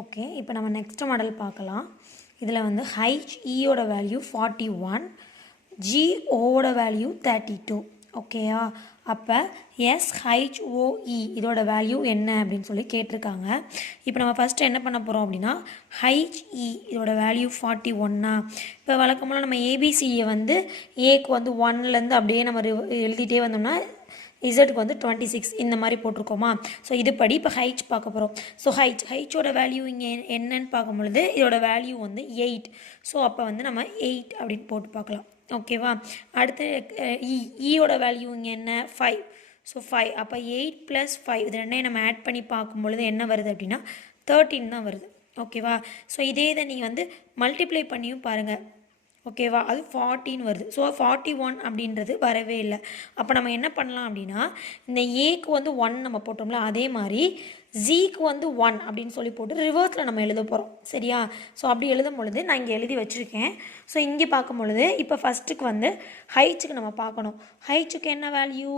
Okay, இப்போ நம்ம next model பார்க்கலாம். இதில் வந்து HEயோட வேல்யூ 41, GOவோட வேல்யூ 32. ஓகேயா? அப்போ SHOE இதோட வேல்யூ என்ன அப்படின்னு சொல்லி கேட்டிருக்காங்க. இப்போ நம்ம ஃபஸ்ட்டு என்ன பண்ண போகிறோம் அப்படின்னா, HE இதோட வேல்யூ 41. இப்போ வழக்கம்போல் நம்ம ஏபிசியை வந்து ஏக்கு வந்து 1லேருந்து அப்படியே நம்ம எழுதிட்டே வந்தோம்னா இசட்டுக்கு வந்து 26 இந்த மாதிரி போட்டிருக்கோமா. ஸோ இது படி இப்போ ஹைச் பார்க்க போகிறோம். ஸோ ஹைச்சோட வேல்யூ இங்கே என்னன்னு பார்க்கும்பொழுது இதோட வேல்யூ வந்து 8. ஸோ அப்போ வந்து நம்ம 8 அப்படின்னு போட்டு பார்க்கலாம். ஓகேவா? அடுத்து ஈயோட வேல்யூ இங்கே என்ன 5. ஸோ 5 அப்போ 8 + 5 இது ரெண்டையும் நம்ம ஆட் பண்ணி பார்க்கும்பொழுது என்ன வருது அப்படின்னா 13 தான் வருது. ஓகேவா? ஸோ இதே இதை நீங்கள் வந்து மல்டிப்ளை பண்ணியும் பாருங்கள். ஓகேவா? அது 14 வருது. ஸோ 41 அப்படின்றது வரவே இல்லை. அப்போ நம்ம என்ன பண்ணலாம் அப்படின்னா, இந்த ஏக்கு வந்து 1 நம்ம போட்டோம்ல, அதே மாதிரி ஜிக்கு வந்து 1 அப்படின்னு சொல்லி போட்டு ரிவர்ஸில் நம்ம எழுத போகிறோம். சரியா? ஸோ அப்படி எழுதும் பொழுது நான் இங்கே எழுதி வச்சுருக்கேன். ஸோ இங்கே பார்க்கும் பொழுது இப்போ ஃபஸ்ட்டுக்கு வந்து ஹைச்சுக்கு நம்ம பார்க்கணும். ஹைச்சுக்கு என்ன வேல்யூ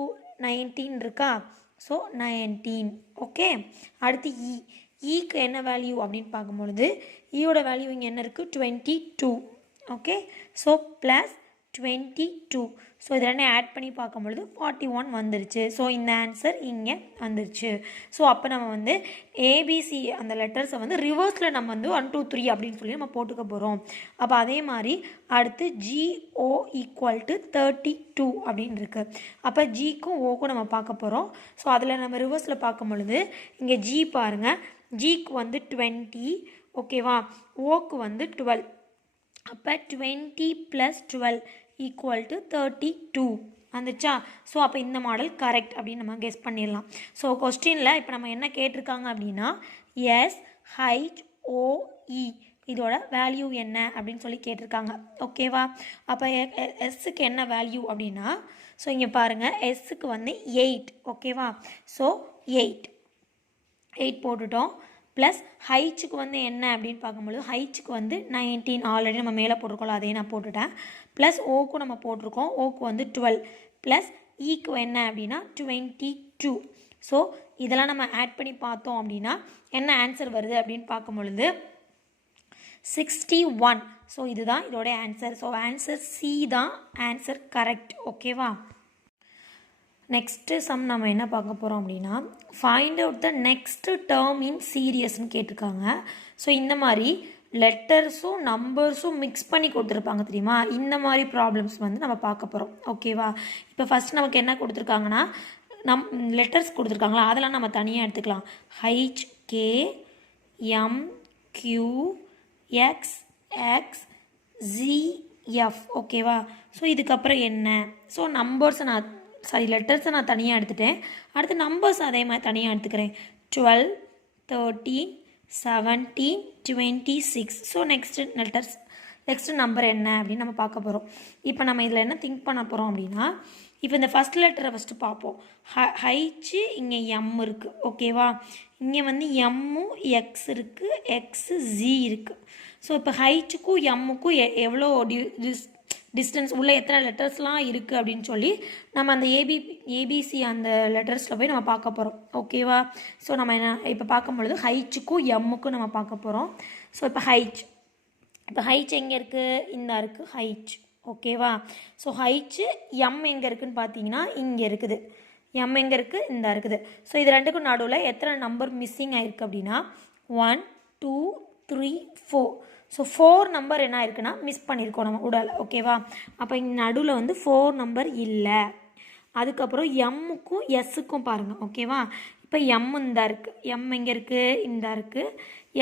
19 இருக்கா? ஸோ 19. ஓகே, அடுத்து ஈக்கு என்ன வேல்யூ அப்படின்னு பார்க்கும்பொழுது ஈயோட வேல்யூ இங்கே என்ன இருக்குது 22. Okay, so plus 22. ஸோ இது ரெண்டே ஆட் பண்ணி பார்க்கும்பொழுது 41 வந்துருச்சு. ஸோ இந்த ஆன்சர் இங்கே வந்துருச்சு. ஸோ அப்போ நம்ம வந்து ஏபிசி அந்த லெட்டர்ஸை வந்து ரிவர்ஸில் நம்ம வந்து 1 2 3 அப்படின்னு சொல்லி நம்ம போட்டுக்க போகிறோம். அப்போ அதே மாதிரி அடுத்து GO = 32 அப்படின்னு இருக்குது. அப்போ ஜிக்கும் ஓக்கும் நம்ம பார்க்க போகிறோம். ஸோ அதில் நம்ம ரிவர்ஸில் பார்க்கும் பொழுது இங்கே ஜி பாருங்கள், ஜிக்கு வந்து 20. ஓகேவா? ஓக்கு வந்து 12. அப்போ 20 + 12 = 32 வந்துச்சா? ஸோ அப்போ இந்த மாடல் கரெக்ட் அப்படின்னு நம்ம கெஸ் பண்ணிடலாம். ஸோ கொஸ்டினில் இப்போ நம்ம என்ன கேட்டிருக்காங்க அப்படின்னா SHOE இதோட வேல்யூ என்ன அப்படின்னு சொல்லி கேட்டிருக்காங்க. ஓகேவா? அப்போ எஸ்ஸுக்கு என்ன வேல்யூ அப்படின்னா, ஸோ இங்கே பாருங்கள், எஸ்ஸுக்கு வந்து 8. ஓகேவா? ஸோ 8 போட்டுட்டோம். ப்ளஸ் ஹைச்சுக்கு வந்து என்ன அப்படின்னு பார்க்கும்பொழுது ஹைச்சுக்கு வந்து 19 ஆல்ரெடி நம்ம மேலே போட்டிருக்கோம், அதையும் நான் போட்டுட்டேன். ப்ளஸ் ஓக்கும் நம்ம போட்டிருக்கோம், ஓக்கு வந்து 12. ப்ளஸ் ஈக்கு என்ன அப்படின்னா 22. ஸோ இதெல்லாம் நம்ம ஆட் பண்ணி பார்த்தோம் அப்படின்னா என்ன ஆன்சர் வருது அப்படின்னு பார்க்கும்பொழுது 61. ஸோ இதுதான் இதோட ஆன்சர். ஸோ ஆன்சர் சி தான் ஆன்சர் கரெக்ட். ஓகேவா? நெக்ஸ்ட்டு சம் நம்ம என்ன பார்க்க போகிறோம் அப்படின்னா, find out the next term in சீரியஸ்ன்னு கேட்டிருக்காங்க. ஸோ இந்த மாதிரி லெட்டர்ஸும் நம்பர்ஸும் மிக்ஸ் பண்ணி கொடுத்துருப்பாங்க தெரியுமா, இந்த மாதிரி ப்ராப்ளம்ஸ் வந்து நம்ம பார்க்க போகிறோம். ஓகேவா? இப்போ ஃபஸ்ட் நமக்கு என்ன கொடுத்துருக்காங்கன்னா, லெட்டர்ஸ் கொடுத்துருக்காங்களா, அதெல்லாம் நம்ம தனியாக எடுத்துக்கலாம். HKMQXXZF. ஓகேவா? ஸோ இதுக்கப்புறம் என்ன, ஸோ நம்பர்ஸை லெட்டர்ஸை நான் தனியாக எடுத்துட்டேன். அடுத்து நம்பர்ஸ் அதே மாதிரி தனியாக எடுத்துக்கிறேன். 12, 13, 17, 26. ஸோ நெக்ஸ்ட்டு நம்பர் என்ன அப்படின்னு நம்ம பார்க்க போகிறோம். இப்போ நம்ம இதில் என்ன திங்க் பண்ண போகிறோம் அப்படின்னா, இப்போ இந்த ஃபஸ்ட் லெட்டரை ஃபஸ்ட்டு பார்ப்போம். ஹைச்சு இங்கே எம் இருக்குது. ஓகேவா? இங்கே வந்து எம்மும் எக்ஸ் இருக்குது, எக்ஸு ஜி இருக்குது. ஸோ இப்போ ஹைச்சுக்கும் எம்முக்கும் எவ்வளோ டிஸ்டன்ஸ் உள்ள எத்தனை லெட்டர்ஸ்லாம் இருக்குது அப்படின்னு சொல்லி நம்ம அந்த ஏபிசி அந்த லெட்டர்ஸில் போய் நம்ம பார்க்க போகிறோம். ஓகேவா? ஸோ நம்ம என்ன இப்போ பார்க்கும்பொழுது ஹைச்சுக்கும் எம்முக்கும் நம்ம பார்க்க போகிறோம். ஸோ இப்போ ஹைச் எங்கே இருக்குது, இந்த இருக்குது ஹைச். ஓகேவா? ஸோ ஹைச்சு எம் எங்கே இருக்குதுன்னு பார்த்தீங்கன்னா இங்கே இருக்குது. எம் எங்கே இருக்குது, இந்த இருக்குது. ஸோ இது ரெண்டுக்கும் நடுவில் எத்தனை நம்பர் மிஸ்ஸிங் ஆகிருக்கு அப்படின்னா 1 2 3 4. ஸோ 4 நம்பர் என்ன இருக்குன்னா மிஸ் பண்ணியிருக்கோம் நம்ம உடல். ஓகேவா? அப்போ இங்கே நடுவில் வந்து 4 நம்பர் இல்லை. அதுக்கப்புறம் எம்முக்கும் எஸ்ஸுக்கும் பாருங்கள். ஓகேவா? இப்போ எம் இந்த இருக்குது, எம் எங்கே இருக்குது, இந்த இருக்குது.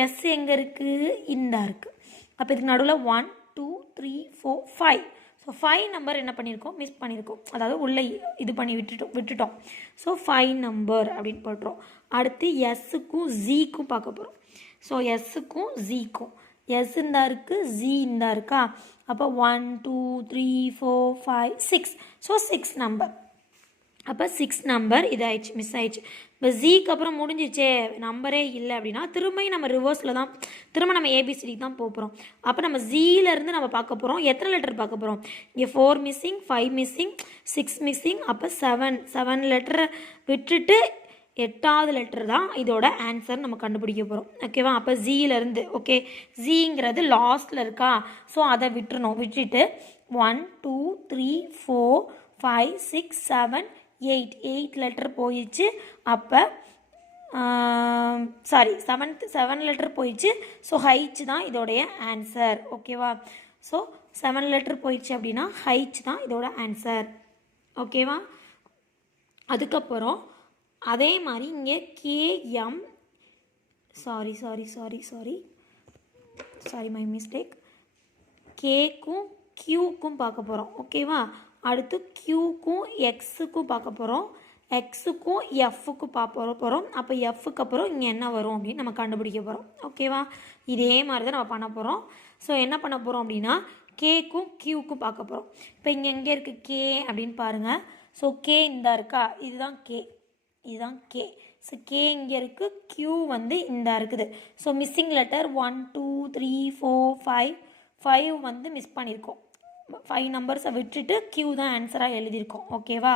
எஸ் எங்கே இருக்குது, இந்த இருக்குது. அப்போ இதுக்கு நடுவில் 1 2 3 4 5. ஸோ 5 நம்பர் என்ன பண்ணியிருக்கோம், மிஸ் பண்ணியிருக்கோம். அதாவது உள்ளே இது பண்ணி விட்டுட்டோம். ஸோ 5 நம்பர் அப்படின்னு போட்டுரும். அடுத்து எஸ்ஸுக்கும் ஜிக்கும் பார்க்க போகிறோம். ஸோ எஸ்ஸுக்கும் ஜிக்கும், எஸ் இந்த இருக்குது, ஜி இந்த இருக்கா. அப்போ 1 2 3 4 5 6. So 6 number. அப்போ 6 நம்பர் இதாகிடுச்சு, மிஸ் ஆயிடுச்சு. இப்போ ஜிக்கு அப்புறம் முடிஞ்சிச்சே, நம்பரே இல்லை அப்படின்னா திரும்ப நம்ம ரிவர்ஸில் தான் திரும்ப நம்ம ஏபிசிடிக்கு தான் போகிறோம். அப்போ நம்ம ஜியிலேருந்து நம்ம பார்க்க போகிறோம். எத்தனை லெட்டர் பார்க்க போகிறோம், இங்கே 4 மிஸ்ஸிங், 5 மிஸ்ஸிங், 6 மிஸ்ஸிங். அப்போ 7 லெட்டரை விட்டுட்டு எட்டாவது லெட்டர் தான் இதோட ஆன்சர் நம்ம கண்டுபிடிக்க போகிறோம். ஓகேவா? அப்போ ஜியிலேருந்து ஓகே ஜிங்கிறது லாஸ்ட்டில் இருக்கா, ஸோ அதை விட்டுறணும். விட்டுட்டு 1 2 3 4 5 6 7 8 லெட்டர் போயிடுச்சு. அப்போ சாரி 7 லெட்டர் போயிடுச்சு. ஸோ ஹைச் தான் இதோடைய ஆன்சர். ஓகேவா? ஸோ 7 லெட்டர் போயிடுச்சு அப்படின்னா ஹைச் தான் இதோட ஆன்சர். ஓகேவா? அதுக்கப்புறம் அதே மாதிரி இங்கே கேஎம் சாரி மை மிஸ்டேக், கேக்கும் க்யூக்கும் பார்க்க போகிறோம். ஓகேவா? அடுத்து க்யூக்கும் எக்ஸுக்கும் பார்க்க போகிறோம், எக்ஸுக்கும் எஃப்க்கும் பார்க்க போகிறோம். அப்போ எஃப்க்கு அப்புறம் இங்கே என்ன வரும் அப்படின்னு நம்ம கண்டுபிடிக்க போகிறோம். ஓகேவா? இதே மாதிரி தான் நம்ம பண்ண போகிறோம். ஸோ என்ன பண்ண போகிறோம் அப்படின்னா கேக்கும் க்யூக்கும் பார்க்க போகிறோம். இப்போ இங்கே எங்கே இருக்குது கே அப்படின்னு பாருங்கள். ஸோ கே இந்த இருக்கா, இதுதான் கே. ஸோ கே இங்கே இருக்குது, க்யூ வந்து இந்த இருக்குது. ஸோ மிஸ்ஸிங் லெட்டர் 1 2 3 4 5 வந்து மிஸ் பண்ணியிருக்கோம். 5 நம்பர்ஸை விட்டுட்டு க்யூ தான் ஆன்சராக எழுதியிருக்கோம். ஓகேவா?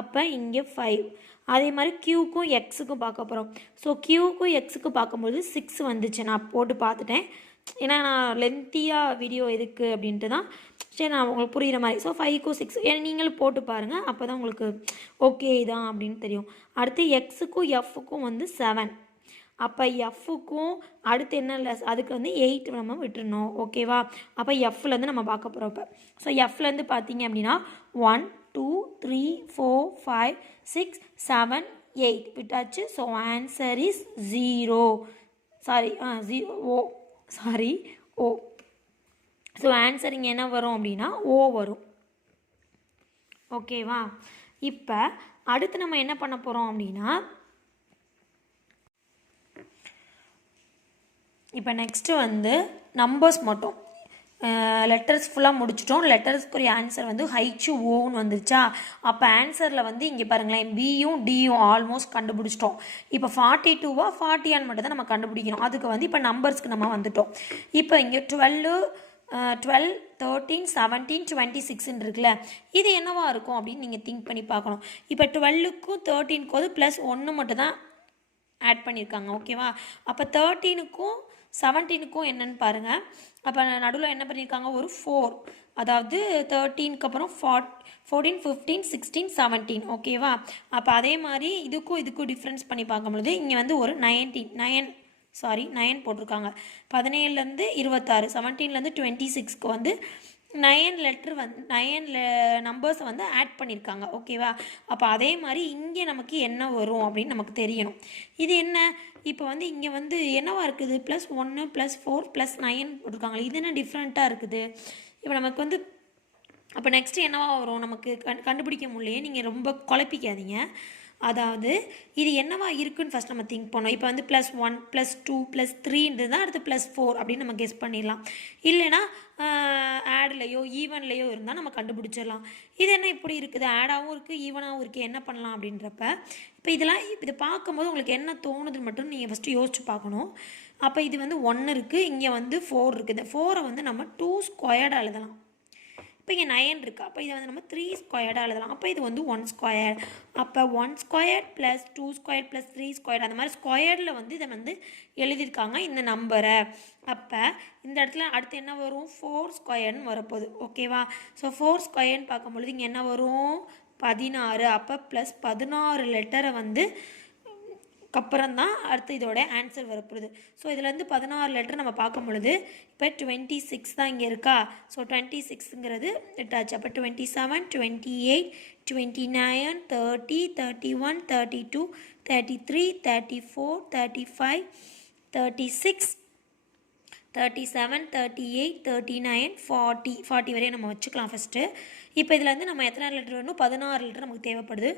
அப்போ இங்கே 5. அதே மாதிரி க்யூக்கும் எக்ஸுக்கும் பார்க்க போகிறோம். ஸோ க்யூக்கும் எக்ஸுக்கும் பார்க்கும்போது 6 வந்துச்சு. நான் போட்டு பார்த்துட்டேன், ஏன்னா நான் லென்த்தியாக வீடியோ எதுக்கு அப்படின்ட்டு தான். சரி, நான் உங்களுக்கு புரிகிற மாதிரி. ஸோ 5க்கும் 6 ஏன்னா நீங்களும் போட்டு பாருங்கள், அப்போ தான் உங்களுக்கு ஓகே தான் அப்படின்னு தெரியும். அடுத்து எக்ஸுக்கும் எஃப்க்கும் வந்து 7. அப்போ எஃப்க்கும் அடுத்து என்ன, அதுக்கு வந்து 8 நம்ம விட்டுருணும். ஓகேவா? அப்போ எஃப்லேருந்து நம்ம பார்க்க போகிறோம். இப்போ ஸோ எஃப்லேருந்து பார்த்தீங்க அப்படின்னா 1 2 3 4 5 6 7 8 விட்டாச்சு. So answer is 0. Oh. So answer இங்கே என்ன வரும் அப்படின்னா ஓ வரும். ஓகேவா? இப்போ அடுத்து நம்ம என்ன பண்ண போகிறோம் அப்படின்னா, இப்போ நெக்ஸ்ட்டு வந்து நம்பர்ஸ் மட்டும் லெட்டர்ஸ் ஃபுல்லாக முடிச்சிட்டோம். லெட்டர்ஸ்க்குரிய ஆன்சர் வந்து ஹைச்சு ஓன்னு வந்துருச்சா. அப்போ ஆன்சரில் வந்து இங்கே பாருங்களேன், பியும் டியும் ஆல்மோஸ்ட் கண்டுபிடிச்சிட்டோம். இப்போ 42வா 40ஆன்னு மட்டும் தான் நம்ம கண்டுபிடிக்கணும். அதுக்கு வந்து இப்போ நம்பர்ஸ்க்கு நம்ம வந்துட்டோம். இப்போ இங்கே 12 13 17 26 இருக்குல்ல, இது என்னவா இருக்கும் அப்படின்னு நீங்கள் திங்க் பண்ணி பார்க்கணும். இப்போ 12க்கும் 13க்கும் வந்து +1 மட்டும் தான் ஆட் பண்ணியிருக்காங்க. ஓகேவா? அப்போ 13க்கும் 17க்கும் என்னன்னு பாருங்கள். அப்போ நடுவில் என்ன பண்ணியிருக்காங்க, ஒரு 4, அதாவது 13க்கு அப்புறம் 14 15 16 17. ஓகேவா? அப்போ அதே மாதிரி இதுக்கும் டிஃப்ரென்ஸ் பண்ணி பார்க்கும்பொழுது இங்கே வந்து ஒரு 9 போட்டிருக்காங்க. 17லேருந்து 26, 17லேருந்து 26க்கு வந்து 9 லெட்டர் வந்து 9 நம்பர்ஸை வந்து ஆட் பண்ணியிருக்காங்க. ஓகேவா? அப்போ அதே மாதிரி இங்கே நமக்கு என்ன வரும் அப்படின்னு நமக்கு தெரியணும். இது என்ன, இப்போ வந்து இங்கே வந்து என்னவா இருக்குது, +1 +4 +9 போட்டிருக்காங்களே, இது என்ன டிஃப்ரெண்ட்டாக இருக்குது. இப்போ நமக்கு வந்து அப்போ நெக்ஸ்ட்டு என்னவா வரும் நமக்கு கண்டுபிடிக்க முடியலையே. நீங்கள் ரொம்ப குழப்பிக்காதீங்க. அதாவது இது என்னவா இருக்குன்னு ஃபஸ்ட் நம்ம திங்க் பண்ணோம். இப்போ வந்து +1 +2 +3 தான் அடுத்து +4 அப்படின்னு நம்ம கெஸ் பண்ணிடலாம். இல்லைனா ஆட்லேயோ ஈவன்லேயோ இருந்தால் நம்ம கண்டுபிடிச்சிடலாம். இது என்ன இப்படி இருக்குது, ஆடாகவும் இருக்குது ஈவனாகவும் இருக்குது, என்ன பண்ணலாம் அப்படின்றப்ப இப்போ இதை பார்க்கும்போது உங்களுக்கு என்ன தோணுதுன்னு மட்டும் நீங்கள் ஃபஸ்ட்டு யோசிச்சு பார்க்கணும். அப்போ இது வந்து 1 இருக்குது, இங்கே வந்து 4 இருக்குது. இந்த 4-ஐ வந்து நம்ம 2 ஸ்கொயர்டாக எழுதலாம். இப்போ இங்கே 9 இருக்குது, அப்போ இதை வந்து நம்ம 3 ஸ்கொயர்டாக எழுதலாம். அப்போ இது வந்து 1 ஸ்கொயர். அப்போ 1 ஸ்கொயர் +2 ஸ்கொயர் +3 ஸ்கொயர், அந்த மாதிரி ஸ்கொயரில் வந்து இதை வந்து எழுதியிருக்காங்க இந்த நம்பரை. அப்போ இந்த இடத்துல அடுத்து என்ன வரும், 4 ஸ்கொயர்னு வரப்போகுது. ஓகேவா? ஸோ 4 ஸ்கொயர்னு பார்க்கும்பொழுது இங்கே என்ன வரும், 16. அப்போ +16 லெட்டரை வந்து அப்புறம் தான் அடுத்து இதோட ஆன்சர் வரப்படுது. ஸோ இதுலேருந்து 16 லெட்டர் நம்ம பார்க்கும் பொழுது இப்போ 26 தான் இங்கே இருக்கா. ஸோ 26ங்கிறது விட்டாச்சு. அப்போ 27 28 29 30 31 32 33 34 35 36 37 38 39 40 வரையும் நம்ம வச்சுக்கலாம் ஃபஸ்ட்டு. இப்போ இதில் வந்து நம்ம எத்தனை லெட்டர் வேணும், 16 லெட்டர் நமக்கு தேவைப்படுது.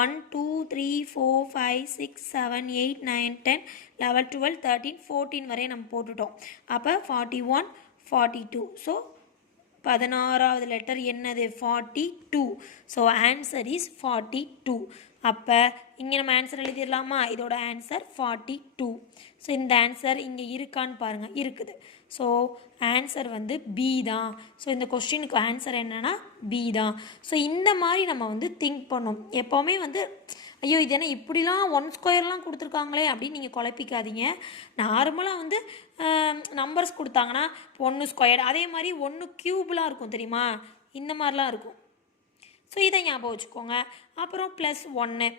1 2 3 4 5 6 7 8 9 10 11 12 13 14 வரையும் நம்ம போட்டுட்டோம். அப்போ 41 42. ஸோ 16வது லெட்டர் என்னது, 42. 42. So answer is 42. அப்போ இங்கே நம்ம ஆன்சர் எழுதிடலாமா? இதோட ஆன்சர் 42. ஸோ இந்த ஆன்சர் இங்கே இருக்கான்னு பாருங்கள், இருக்குது. ஸோ ஆன்சர் வந்து பி தான். ஸோ இந்த கொஸ்டினுக்கு ஆன்சர் என்னென்னா பி தான். ஸோ இந்த மாதிரி நம்ம வந்து திங்க் பண்ணோம். எப்போவுமே வந்து ஐயோ இது என்ன இப்படிலாம் 1 ஸ்கொயர்லாம் கொடுத்துருக்காங்களே அப்படின்னு நீங்கள் குழப்பிக்காதீங்க. நார்மலாக வந்து நம்பர்ஸ் கொடுத்தாங்கன்னா 1 ஸ்கொயர், அதே மாதிரி 1 க்யூப்லாம் இருக்கும் தெரியுமா, இந்த மாதிரிலாம் இருக்கும். ஸோ இதை ஞாபகம் வச்சுக்கோங்க. அப்புறம் +1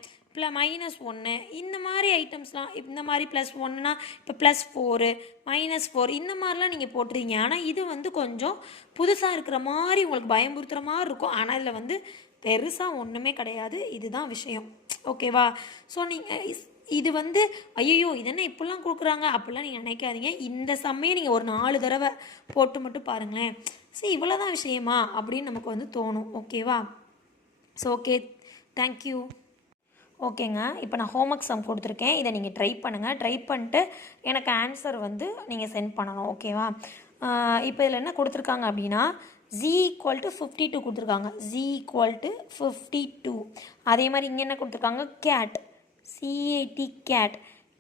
-1 இந்த மாதிரி ஐட்டம்ஸ்லாம், இந்த மாதிரி +1னா இப்போ +4 -4 இந்த மாதிரிலாம் நீங்கள் போட்டுருங்க. ஆனால் இது வந்து கொஞ்சம் புதுசாக இருக்கிற மாதிரி உங்களுக்கு பயமுறுத்துகிற மாதிரி இருக்கும். ஆனால் இதில் வந்து பெருசாக ஒன்றுமே கிடையாது. இதுதான் விஷயம். ஓகேவா? ஸோ நீங்கள் இது வந்து ஐயோ இது என்ன இப்படிலாம் கொடுக்குறாங்க அப்படிலாம் நீங்கள் நினைக்காதீங்க. இந்த சமயம் நீங்கள் ஒரு 4 தடவை போட்டு மட்டும் பாருங்களேன். ஸோ இவ்வளோதான் விஷயமா அப்படின்னு நமக்கு வந்து தோணும். ஓகேவா? So okay, thank you. ஓகேங்க, இப்போ நான் ஹோம்ஒர்க் சம் கொடுத்துருக்கேன். இதை நீங்கள் ட்ரை பண்ணுங்கள். ட்ரை பண்ணிட்டு எனக்கு ஆன்சர் வந்து நீங்கள் சென்ட் பண்ணணும். ஓகேவா? இப்போ இதில் என்ன கொடுத்துருக்காங்க அப்படின்னா z = 52 கொடுத்துருக்காங்க. z = 52. அதே மாதிரி இங்கே என்ன கொடுத்துருக்காங்க, கேட்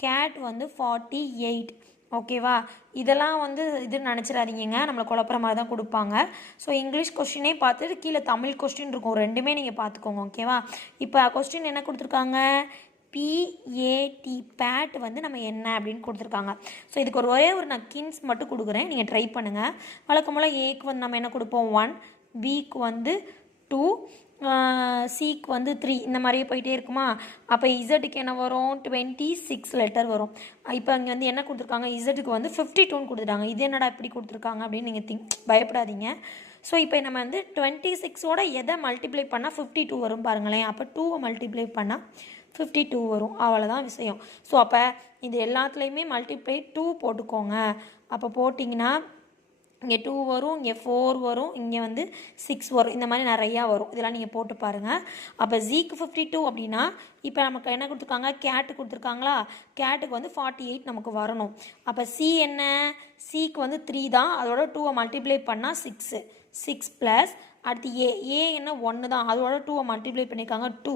கேட் வந்து 48. ஓகேவா? இதெல்லாம் வந்து இது நினச்சிடாதீங்க, நம்மளை குழப்புற மாதிரி தான் கொடுப்பாங்க. ஸோ இங்கிலீஷ் கொஸ்டினே பார்த்துட்டு கீழே தமிழ் கொஸ்டின் இருக்கும், ரெண்டுமே நீங்கள் பார்த்துக்கோங்க. ஓகேவா? இப்போ கொஸ்டின் என்ன கொடுத்துருக்காங்க, பேட் வந்து நம்ம என்ன அப்படின்னு கொடுத்துருக்காங்க. ஸோ இதுக்கு ஒரே ஒரு நான் கின்ஸ் மட்டும் கொடுக்குறேன், நீங்கள் ட்ரை பண்ணுங்கள். வழக்கம்போல் ஏக்கு வந்து நம்ம என்ன கொடுப்போம் 1, பிக்கு வந்து 2, சிக்கு வந்து 3, இந்த மாதிரியே போயிட்டே இருக்குமா. அப்போ இசட்டுக்கு என்ன வரும், 26 லெட்டர் வரும். இப்போ அங்கே வந்து என்ன கொடுத்துருக்காங்க, இசட்டுக்கு வந்து 52ன்னு கொடுத்துட்டாங்க. இது என்னடா இப்படி கொடுத்துருக்காங்க அப்படின்னு நீங்கள் பயப்படாதீங்க. ஸோ இப்போ நம்ம வந்து 26ஓட எதை மல்டிப்ளை பண்ணால் 52 வரும் பாருங்களேன். அப்போ 2வை மல்டிப்ளை பண்ணால் 52 வரும். அவ்வளோதான் விஷயம். ஸோ அப்போ இது எல்லாத்துலேயுமே மல்டிப்ளை 2 போட்டுக்கோங்க. அப்போ போட்டிங்கன்னா இங்கே 2 வரும், இங்கே 4 வரும், இங்கே வந்து 6 வரும். இந்த மாதிரி நிறையா வரும். இதெல்லாம் நீங்கள் போட்டு பாருங்கள். அப்போ ஜிக்கு 52 அப்படின்னா இப்போ நமக்கு என்ன கொடுத்துருக்காங்க, கேட்டு கொடுத்துருக்காங்களா, கேட்டுக்கு வந்து 48 நமக்கு வரணும். அப்போ சி என்ன, சிக்கு வந்து 3 தான், அதோட 2வை மல்டிப்ளை பண்ணால் 6 ப்ளஸ் அடுத்து ஏ என்ன 1 தான், அதோட 2வை மல்டிப்ளை பண்ணியிருக்காங்க 2.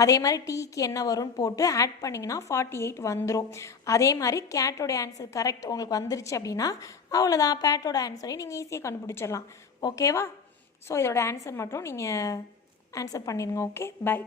அதே மாதிரி டீக்கு என்ன வரும்னு போட்டு ஆட் பண்ணிங்கன்னா 48 வந்துடும். அதே மாதிரி கேட்டோட ஆன்சர் கரெக்ட் உங்களுக்கு வந்துருச்சு அப்படின்னா அவ்வளோதான், பேட்டோட ஆன்சரையும் நீங்கள் ஈஸியாக கண்டுபிடிச்சிடலாம். ஓகேவா? ஸோ இதோட ஆன்சர் மட்டும் நீங்கள் ஆன்சர் பண்ணிடுங்க. Okay, by.